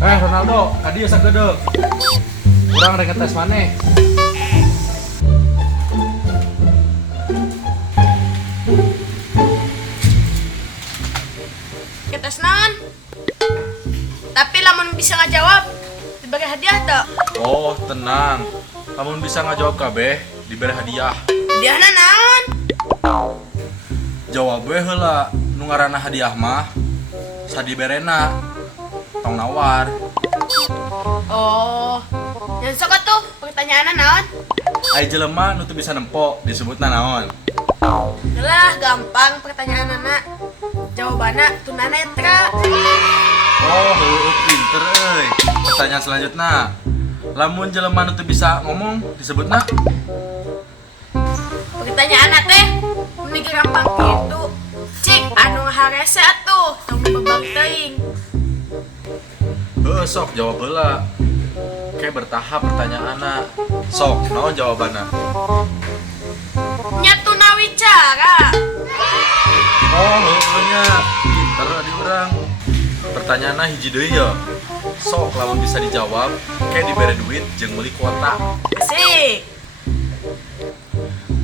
Ronaldo, kadieu sagedeg. Urang rek ngetes maneh. Ngetes naon? Tapi lamun bisa ngajawab diberi hadiah tak? Oh, tenang. Lamun bisa ngajawab kabeh, diberi hadiah. Hadiahna naon? Jawab we heula, nu ngaranna hadiah mah sadiberena. Tong nawar. Oh, yang sok atuh pertanyaanna naon? Ai jelema nu teu bisa nempo disebutna naon? Lah gampang pertanyaan anak. Jawabannya tunanetra. Oh, heueuh pinter euy. Pertanyaan selanjutnya. Lamun jelema nu teu bisa ngomong disebutna Pertanyaan teh mending gampang gitu. Cik anu ngaharese atuh tong bebag teuing. heueuh sok jawab heula. Kayak bertahap pertanyaanna. Sok, naon jawabanna? Nya tunawicara. Oh, heueuh nya. Pinter di urang. Pertanyaanna hiji deui ya. Sok lamun bisa dijawab, kayak diberi duit jeung meuli kuota. Asik.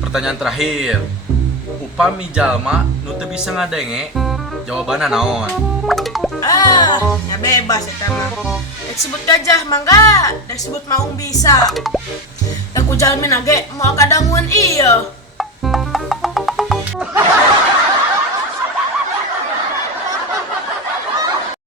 Pertanyaan terakhir. Upami jalma nu teu bisa ngadenge, jawabanna naon? Ya bebas eta mah. Dek sebut gajah mangga, dek sebut maung bisa. Dak ujalmin age mau kadanguan iya.